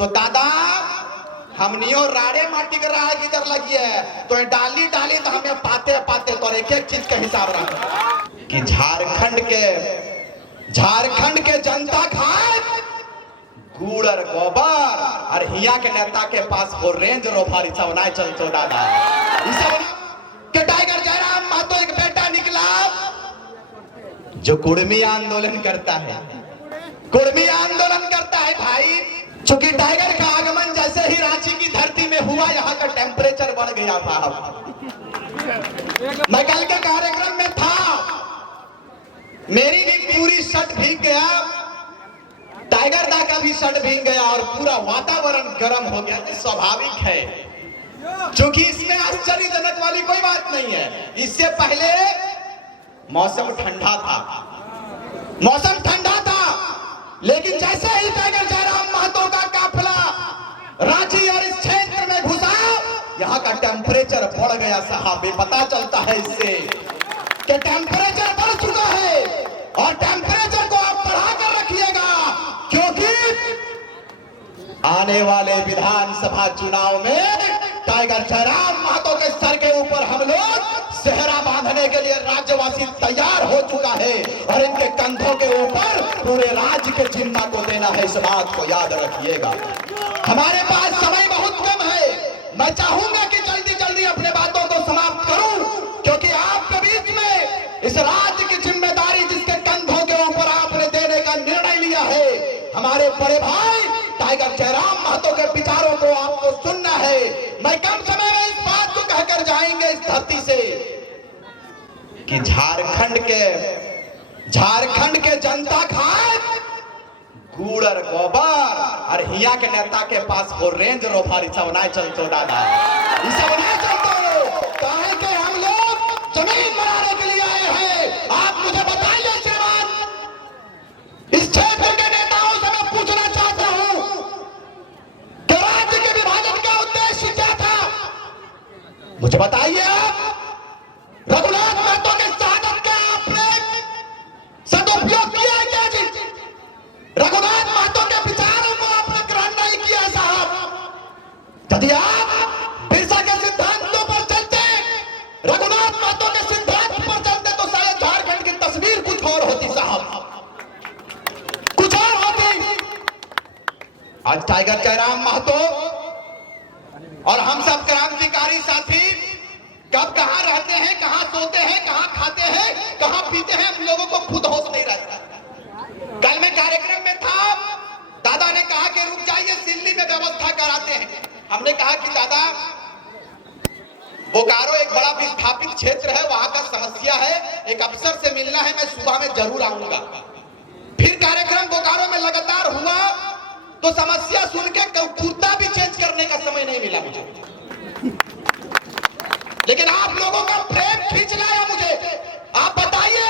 तो दादा हमनियो राड़े माटी के राह किधर लगी है, तो डाली डाली तो हमें पाते पाते तो एक एक चीज का हिसाब रखा कि झारखंड के जनता खाए गुड़ और गोबर और हिया के नेता के पास वो रेंज रोवर ई सब नहीं चलतो दादा। ई सब के टाइगर जयराम महतो एक बेटा निकला जो कुर्मी आंदोलन करता है, कुर्मी आंदोलन करता है भाई। चूंकि टाइगर का आगमन जैसे ही रांची की धरती में हुआ, यहाँ का टेम्परेचर बढ़ गया साहब। मैं कल के कार्यक्रम में था, मेरी भी पूरी शर्ट भीग गया, टाइगर दा का भी शर्ट भीग गया और पूरा वातावरण गर्म हो गया। तो स्वाभाविक है, क्योंकि इसमें आश्चर्यजनक वाली कोई बात नहीं है। इससे पहले मौसम ठंडा था, मौसम ठंडा था, लेकिन जैसे ही टाइगर जयराम महतो का काफिला रांची और इस क्षेत्र में घुसा, यहाँ का टेम्परेचर बढ़ गया साहब। पता चलता है इससे कि टेम्परेचर बढ़ चुका है और टेम्परेचर को आप बढ़ा कर रखिएगा, क्योंकि आने वाले विधानसभा चुनाव में टाइगर जयराम महतो के सर के ऊपर हम लोग सेहरा बांधने के लिए राज्यवासी तैयार हो चुका है और इनके कंधों के ऊपर पूरे राज्य के जिम्मा को देना है। इस बात को याद रखिएगा। हमारे पास समय बहुत कम है, मैं चाहूंगा कि जल्दी जल्दी अपने बातों को समाप्त करूं, क्योंकि आपके बीच में इस राज्य की जिम्मेदारी जिसके कंधों के ऊपर आपने देने का निर्णय लिया है, हमारे बड़े भाई टाइगर जयराम महतो के विचारों को आपको सुनना है। मैं कम समय में इस बात को कहकर जाएंगे इस धरती से कि झारखंड के जनता खाए गुड़ और गोबर और हिया के नेता के पास वो रेंज रोवर ई सब नहीं चलतो दादा। ई सब नहीं चलतो, काहे के हम लोग जमीन बनाने के लिए आए हैं। आप मुझे बताइए श्रीमान, इस क्षेत्र के नेताओं से मैं पूछना चाहता हूं कि राज्य के विभाजन का उद्देश्य क्या था, मुझे बताइए आप। रघुनाथ महतो के शहादत का आपने सदुपयोग किया है क्या जी? रघुनाथ महतो के विचारों को आपने ग्रहण नहीं किया साहब। यदि आप बिरसा के सिद्धांतों पर चलते, रघुनाथ महतो के सिद्धांत पर चलते, तो शायद झारखंड की तस्वीर कुछ और होती साहब, कुछ और होती। आज टाइगर जयराम महतो और हम सब क्रांतिकारी साथी कब कहां रहते हैं, कहां सोते हैं, कहां खाते हैं, कहां पीते हैं, हम लोगों को खुद होश नहीं रहता। कल मैं कार्यक्रम में था, दादा ने कहा कि रुक जाइए, दिल्ली में व्यवस्था कराते हैं। हमने कहा कि दादा बोकारो एक बड़ा विस्थापित क्षेत्र है, वहां का समस्या है, एक अफसर से मिलना है, मैं सुबह में जरूर आऊंगा। फिर कार्यक्रम बोकारो में लगातार हुआ तो समस्या सुन के कुर्ता भी चेंज करने का समय नहीं मिला मुझे, लेकिन आप लोगों का प्रेम खींच लाया मुझे। आप बताइए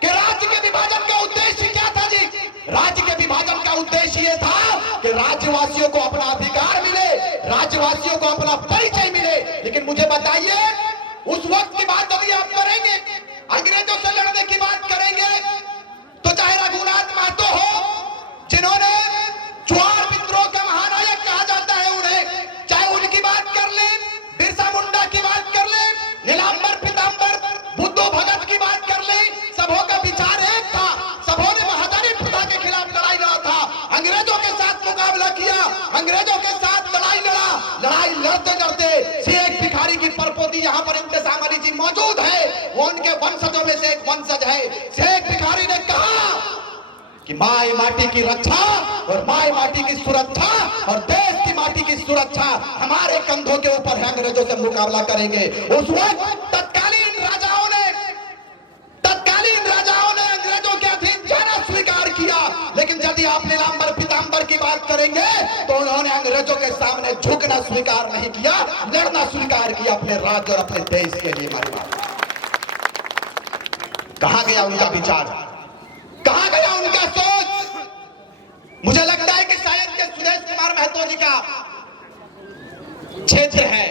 कि राज्य के विभाजन का उद्देश्य क्या था जी? राज्य के विभाजन का उद्देश्य यह था कि राज्यवासियों को अपना अधिकार मिले, राज्यवासियों को अपना परिचय मिले। लेकिन मुझे बताइए, उस वक्त की बात यदि आप करेंगे, अंग्रेजों से लड़ने की बात करेंगे, तो चाहे रघुनाथ महतो हो, जिन्होंने ज्वार विद्रोह का महानायक कहा जाता है उन्हें, चाहे उनकी बात कर ले, बिरसा मुंडा की बात कर ले, नीलांबर पीतांबर बुद्धू भगत की बात कर ले, सबों का विचार एक था, सबों ने महाजनी प्रथा के खिलाफ लड़ाई लड़ा था, अंग्रेजों के साथ मुकाबला किया, अंग्रेजों के साथ लड़ाई लड़ा। लड़ाई लड़ते लड़ते शेख भिखारी की परपोती यहाँ पर इंतजाम अली जी मौजूद है, वो उनके वंशजों में से एक वंशज है। शेख भिखारी ने कहा कि माई माटी की रक्षा और माई माटी की सुरक्षा और देश की माटी की सुरक्षा हमारे कंधों के ऊपर है, अंग्रेजों से मुकाबला करेंगे। उस वक्त तत्कालीन राजाओं ने अंग्रेजों के अधीन जाना स्वीकार किया, लेकिन यदि आप नीलांबर पीतांबर की बात करेंगे तो उन्होंने अंग्रेजों के सामने झुकना स्वीकार नहीं किया, लड़ना स्वीकार किया अपने राज्य और अपने देश के लिए। हमारी बात कहां गया उनका विचार, कहां गया उनका सोच? मुझे लगता है कि शायद के सुरेश कुमार महतो जी का क्षेत्र है,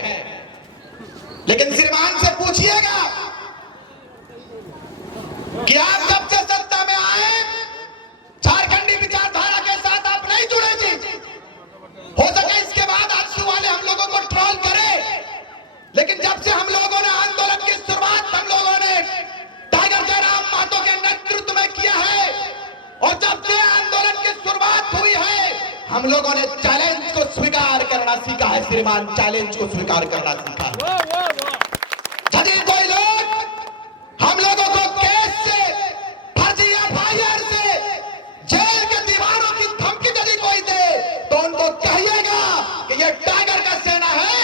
लेकिन श्रीमान से पूछिएगा कि आप जब से सत्ता में आए, झारखंडी विचारधारा के साथ आप नहीं जुड़े जी। हम लोगों ने चैलेंज को स्वीकार करना सीखा है श्रीमान, चैलेंज को स्वीकार करना सीखा है। यदि कोई लोग हम लोगों को केस से, फर्जी एफआईआर से, जेल के दीवारों की धमकी यदि कोई दे तो उनको कहिएगा कि ये टाइगर का सेना है,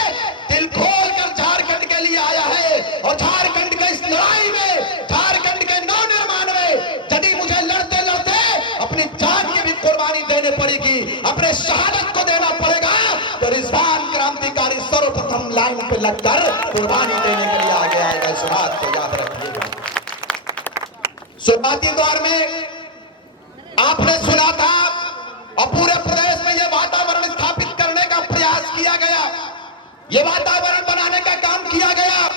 दिल खोल कर झारखंड के लिए आया है और झारखंड के इस लड़ाई में, झारखंड के नवनिर्माण में यदि मुझे लड़ते लड़ते अपनी जान की भी कुर्बानी देने पड़ेगी, अपने शहादत को देना पड़ेगा, तो रिजवान क्रांतिकारी सर्वप्रथम लाइन पे लगकर कुर्बानी देने के लिए आगे आएगा। इस बात को याद रखिएगा। शुरुआती दौर में आपने सुना था और पूरे प्रदेश में यह वातावरण स्थापित करने का प्रयास किया गया, यह वातावरण बनाने का काम किया गया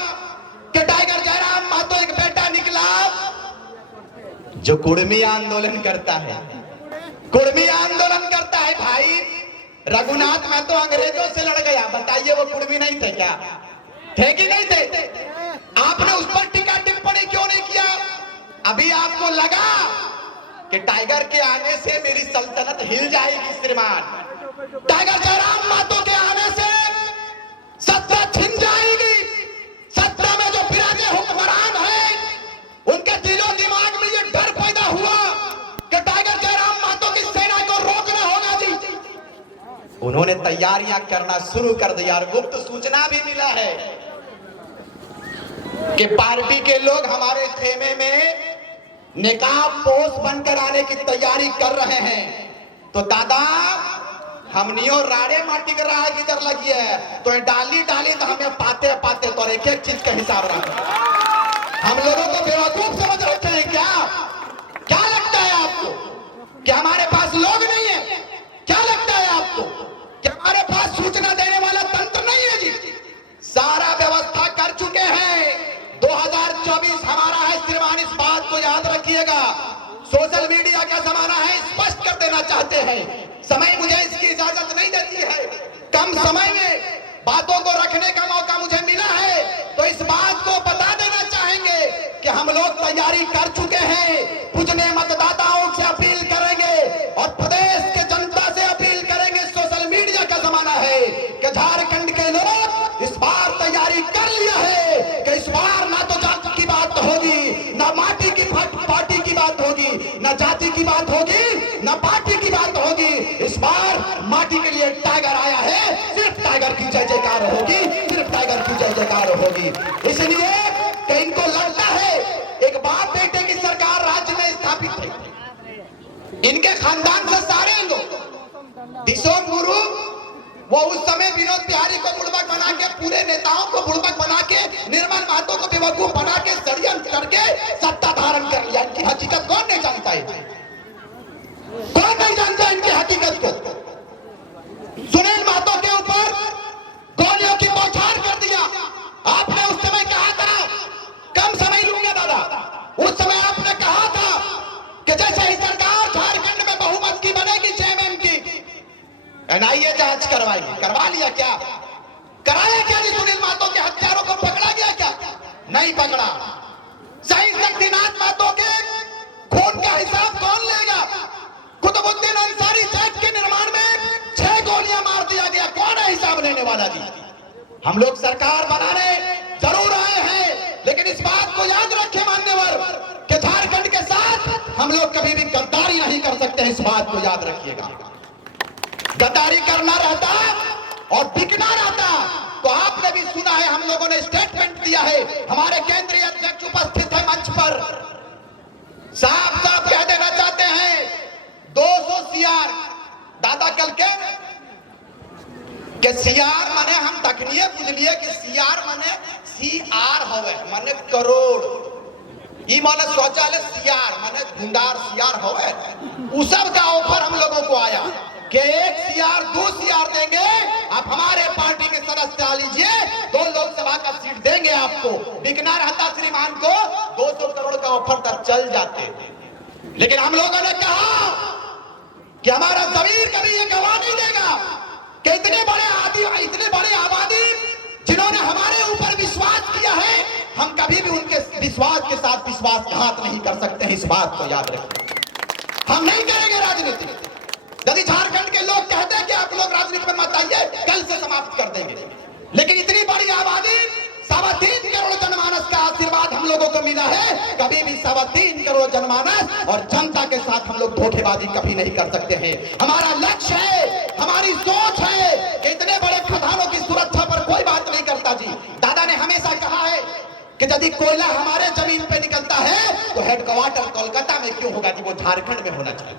कि टाइगर जयराम महतो एक बेटा निकला जो कुर्मी आंदोलन करता है, कुर्मी आंदोलन करता है। भाई रघुनाथ महतो अंग्रेजों से लड़ गया, बताइए वो कुर्मी नहीं थे क्या? थे कि नहीं थे? आपने उस पर टीका टिप्पणी क्यों नहीं किया? अभी आपको लगा कि टाइगर के आने से मेरी सल्तनत हिल जाएगी श्रीमान, टाइगर जयराम महतो के आने से सत्ता छिन जाएगी, सत्ता में जो विराजे हुक्मरान हैं उनके दिलो दिमाग में ये डर पैदा हुआ कि टाइगर जयराम महतो की सेना को रोकना होगा जी। उन्होंने तैयारियां करना शुरू कर दिया और गुप्त सूचना भी मिला है कि पार्टी के लोग हमारे खेमे में निकाब पोष बनकर आने की तैयारी कर रहे हैं। तो दादा हमनियो राड़े माटी कर रहा है किधर लगी है, तो डाली डाली तो हमें पाते पाते तो एक एक चीज का हिसाब रखा। हम लोगों को बेवकूफ समझ रखे हैं क्या? क्या लगता है आपको कि हमारे पास लोग नहीं है? क्या लगता है आपको कि हमारे पास सूचना देने वाला तंत्र नहीं है जी? सारा व्यवस्था कर चुके हैं। 2024 हमारा है श्रीमान, इस बात को याद रखिएगा। सोशल मीडिया का जमाना है, स्पष्ट कर देना चाहते हैं, समय मुझे इसकी इजाजत नहीं देती है। कम समय में बातों को रखने का मौका मुझे मिला है, तो इस बात को बता देना चाहेंगे कि हम लोग तैयारी कर चुके हैं। पूजने मतदाताओं से अपील करेंगे और प्रदेश के जनता से अपील करेंगे, सोशल मीडिया का जमाना है कि झारखंड के लोग इस बार तैयारी कर लिया है कि इस बार ना तो जाति की बात होगी, ना माटी की पार्टी की बात होगी, ना जाति की बात होगी, ना पार्टी की बात होगी। इस बार माटी के लिए टाइगर आया है, सिर्फ टाइगर की जय जयकार होगी, सिर्फ टाइगर की जय जयकार होगी। इसलिए कि इनको लगता है एक बाप बेटे की सरकार राज्य में स्थापित है, इनके खानदान से सारे लोग दिशोम गुरु, वो उस समय विनोद बिहारी को बुड़बक बना के, पूरे नेताओं को बुड़बक बना के, निर्मल महतो को बेवकूफ बना के, षड्यंत्र करके सत्ता धारण कर लिया। इनकी हकीकत कौन नहीं जानता है? कौन नहीं जानता इनकी हकीकत को? सुनील महतो के ऊपर गोलियों की बौछार कर दिया। आपने उस समय कहा था, कम समय लूंगा दादा, उस समय आपने कहा था कि जैसे ही सरकार झारखंड में बहुमत की बनेगी, जेएमएम की, एनआईए जांच करवाएगी। करवा लिया क्या? कराया क्या जी? सुनील महतो के हत्यारों को पकड़ा गया क्या? नहीं पकड़ा। शहीद शक्तिनाथ महतो के खून का हिसाब कौन लेगा? कुतुबुद्दीन अंसारी चौक के निर्माण में 6 गोलियां मार दिया गया, कौन है हिसाब लेने वाला जी? हम लोग सरकार बनाने जरूर आए हैं, लेकिन इस बात को याद रखें मान्यवर कि झारखंड के साथ हम लोग कभी भी गद्दारी नहीं कर सकते हैं। इस बात को याद रखिएगा। गद्दारी करना रहता और बिकना रहता तो आपने भी सुना है, हम लोगों ने स्टेटमेंट दिया है, हमारे केंद्रीय अध्यक्ष उपस्थित है मंच पर, साफ साफ कह देना चाहते हैं 200 सीआर दादा कल के सीआर माने हम तखनिए बुझलिए कि सीआर माने सीआर होवे माने करोड़, ई माने शौचालय सीआर माने गुंडार सीआर होवे। उस सब का ऑफर हम लोगों को आया कि 1 सीआर 2 सीआर देंगे, आप हमारे पार्टी के सदस्य आ लीजिए, 2 लोकसभा का सीट देंगे आपको। बिकना रहता श्रीमान को 200 करोड़ का ऑफर तक चल जाते, लेकिन हम लोगों ने कहा कि हमारा जमीर कभी ये गवाह नहीं देगा कि इतने बड़े आबादी जिन्होंने हमारे ऊपर विश्वास किया है, हम कभी भी उनके विश्वास के साथ विश्वासघात नहीं कर सकते हैं। इस बात को याद रखें, हम नहीं करेंगे राजनीति। यदि झारखंड के लोग कहते हैं कि आप लोग राजनीति में मत आइए, कल से समाप्त कर देंगे। लेकिन इतनी बड़ी आबादी, 3.25 करोड़ जनमानस का आशीर्वाद हम लोगों को मिला है। कभी भी 3.25 करोड़ जनमानस और जनता के साथ हम लोग धोखेबाजी कभी नहीं कर सकते हैं। हमारा लक्ष्य है, हमारी सोच है कि इतने बड़े खदानों की सुरक्षा पर कोई बात नहीं करता जी। दादा ने हमेशा कहा है कि यदि कोयला हमारे जमीन पे निकलता है तो हेडक्वार्टर कोलकाता में क्यों होगा जी, वो झारखंड में होना चाहिए,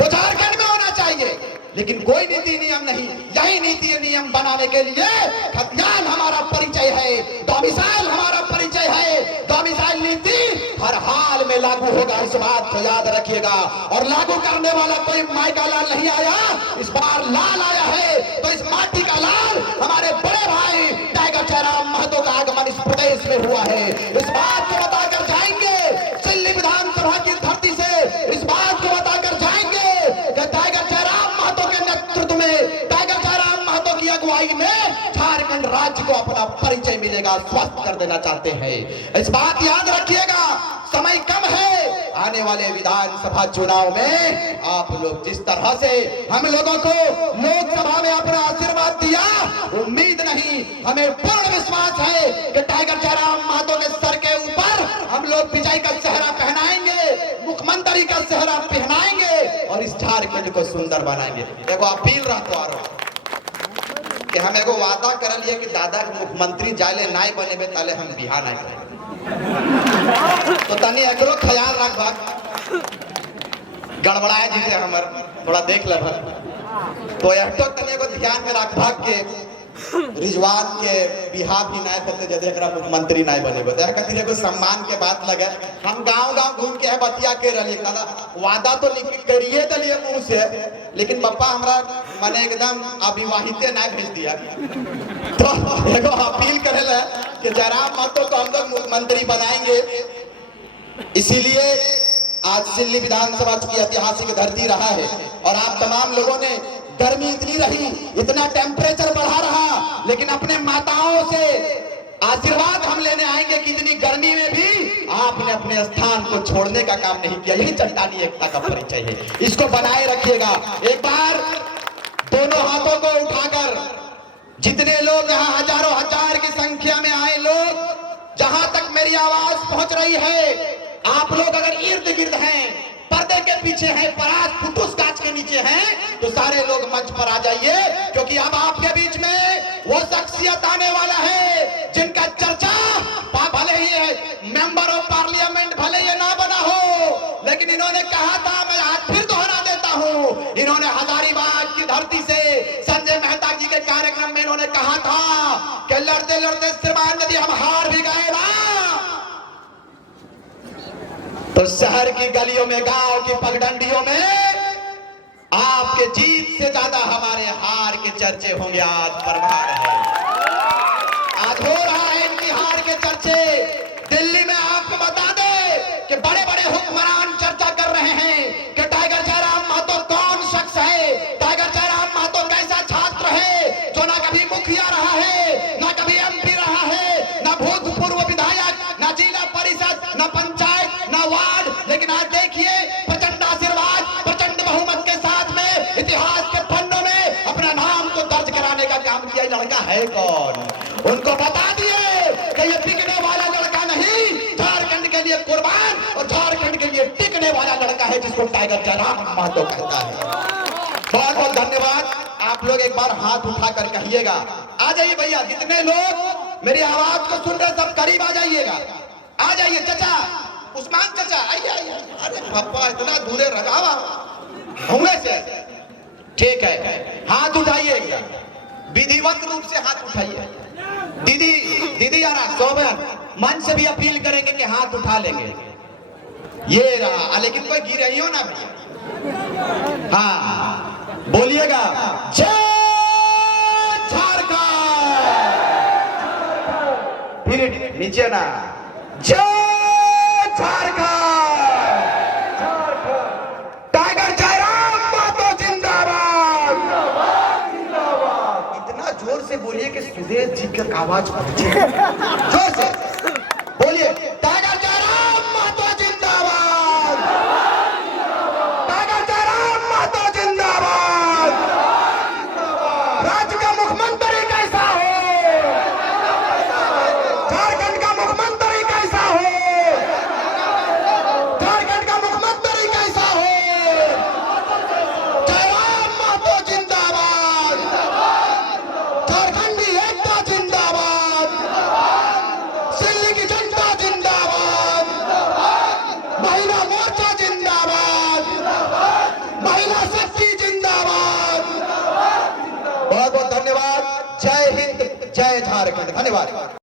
वो झारखंड में होना चाहिए। लेकिन कोई नीति नियम नहीं। यही नीति नियम बनाने के लिए खतियान हमारा परिचय है, डोमिसाइल हमारा परिचय है। डोमिसाइल नीति हर हाल में लागू होगा, इस बात को याद रखिएगा। और लागू करने वाला कोई माई का लाल नहीं आया, इस बार लाल आया है। तो इस माटी का लाल हमारे बड़े भाई टाइगर जयराम महतो का आगमन इस प्रदेश में हुआ है। इस बात को बताकर जाएंगे दिल्ली विधानसभा की धरती से, इस बात को बताकर जाएंगे कि टाइगर जयराम महतो के नेतृत्व में, टाइगर जयराम महतो की अगुवाई में झारखंड राज्य को अपना परिचय मिलेगा। स्वस्थ कर देना चाहते हैं, इस बात याद रखिएगा। समय कम है, आने वाले विधानसभा चुनाव में आप लोग जिस तरह से हम लोगों को लोकसभा में अपना आशीर्वाद दिया, उम्मीद नहीं, हमें पूर्ण विश्वास है कि टाइगर जयराम महतो के सर के ऊपर हम लोग विजय का सेहरा पहनाएंगे, मुख्यमंत्री का सेहरा पहनाएंगे और इस झारखंड को सुंदर बनाएंगे। एगो अपील रहतो कि हम एगो वादा करल है कि दादा के मुख्यमंत्री जाले नहीं बनेबे ताले हम बिहार नहीं बने। तो तनी एकरो ख्याल रखबा, गड़बड़ाए जिसे हमर थोड़ा देख लेब। तो एटो तनी एगो ध्यान में रखबा के रिजवान के बिहार भी नहीं करते जदे एकरा मुख्यमंत्री नहीं बनेबे। तो खातिर एगो सम्मान के बात लगे। हम गांव-गांव घूम के है बतिया के रही दादा, वादा तो करिए दलिए मुंह से, लेकिन पापा हमरा माने एकदम अविवाहित नहीं भेज दिया। तो एगो अपील करेला कि जयराम महतो को हम लोग मुख्यमंत्री बनाएंगे। इसीलिए आज दिल्ली विधानसभा की ऐतिहासिक धरती रहा है और आप तमाम लोगों ने, गर्मी इतनी रही, इतना टेम्परेचर बढ़ा रहा, लेकिन अपने माताओं से आशीर्वाद हम लेने आएंगे कि इतनी गर्मी में भी आपने अपने स्थान को छोड़ने का काम नहीं किया। यही चट्टानी एकता का परिचय है, इसको बनाए रखिएगा। एक बार दोनों हाथों को उठाकर जितने लोग यहाँ हजारों हजार की संख्या में आए लोग, जहां तक मेरी आवाज पहुंच रही है, आप लोग अगर इर्द गिर्द हैं, पर्दे के पीछे हैं, परास फुटूस कांच के नीचे हैं, तो सारे लोग मंच पर आ जाइए, क्योंकि अब आपके बीच में वो शख्सियत आने वाला है जिनका चर्चा भले ही मेंबर ऑफ पार्लियामेंट भले ये ना बना हो, लेकिन इन्होंने कहा था, मैं आज फिर दोहरा देता हूं, इन्होंने हजारीबाग की धरती से संजय मेहता जी के कार्यक्रम में इन्होंने कहा था कि लड़ते लड़ते श्रीमान यदि हम हार भी गए ना, तो शहर की गलियों में, गांव की पगडंडियों में आपके जीत से ज्यादा हमारे हार के चर्चे होंगे। आज परवाह है, आज हो रहा है इनकी हार के चर्चे। दिल्ली में आपको बता दे कि बड़े बड़े हुक्मरान चर्चा कर रहे हैं कि टाइगर जयराम महतो कौन शख्स है, टाइगर जयराम महतो कैसा छात्र है जो ना कभी मुखिया रहा है, ना कभी एमपी रहा है, ना भूतपूर्व विधायक, ना जिला परिषद, ना पंचायत, ना वार्ड, लेकिन आज देखिए प्रचंड आशीर्वाद, प्रचंड बहुमत के साथ में इतिहास के पन्नों में अपना नाम को दर्ज कराने का काम किया। लड़का है कौन? उनको बता दिए कि ये बिकने वाला लड़का नहीं, झारखंड के लिए कुर्बान और झारखंड के लिए टिकने वाला लड़का है, जिसको टाइगर जयराम महतो कहता है। बहुत बहुत धन्यवाद। आप लोग एक बार हाथ उठाकर कहिएगा। आ जाइए भैया, जितने लोग मेरी आवाज को सुन रहे सब करीब आ जाइएगा। आ जाइए चाचा, उस्मान चाचा आइए आइए। अरे पापा इतना दूरे रगावा हुए से, ठीक है, हाथ उठाइए, विधिवत रूप से हाथ उठाइए। दीदी दीदी यार सोबन मन से भी अपील करेंगे कि हाथ उठा लेंगे। ये रहा, लेकिन कोई गिर रही हो ना भैया। हाँ बोलिएगा, जय झारखंड। फिर नीचे ना, जय झारखंड, टाइगर जयराम महतो जिंदाबाद। इतना जोर से बोलिए कि सुदेश जी की आवाज पहुंचे। जोर से बोलिए, टाइगर जयराम महतो जिंदाबाद, टाइगर धन्यवाद।